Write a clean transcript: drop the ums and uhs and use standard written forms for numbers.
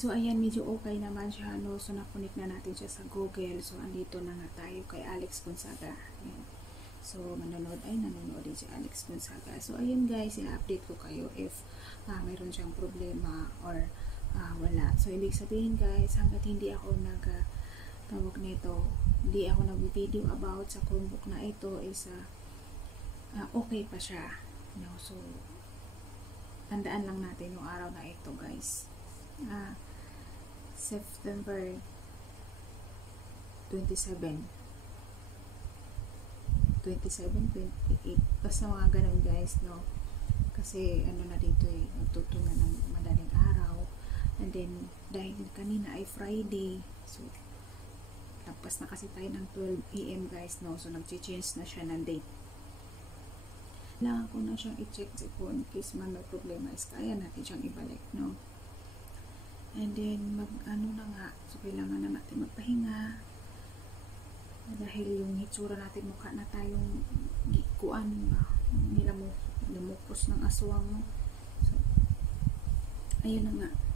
So, ayan, medyo okay naman siya, no? So, nakunik na natin siya sa Google. So, andito na nga tayo kay Alex Gonzaga. Ayan. So, nanonood din si Alex Gonzaga. So, ayan guys, i-update ko kayo if mayroon siyang problema or wala. So, ibig sabihin guys, hanggat hindi ako tawag nito, hindi ako nag-video about sa Chromebook na ito is okay pa siya. No? So, tandaan lang natin yung araw na ito guys. September 27, 28, basta mga ganun guys, no? Kasi ano na dito nagtuto na ng madaling araw, and then dahil kanina ay Friday, so lagpas na kasi tayo ng 12 AM guys, no? So nag-change na siya ng date. Kailangan ko na siyang i-check in case man may problema is kaya natin siyang ibalik, no? And then ano na nga, so kailangan na natin magpahinga dahil yung hitsura natin, mukha na tayong gikuan ba, nilamukos ng aswang. So ayun na nga.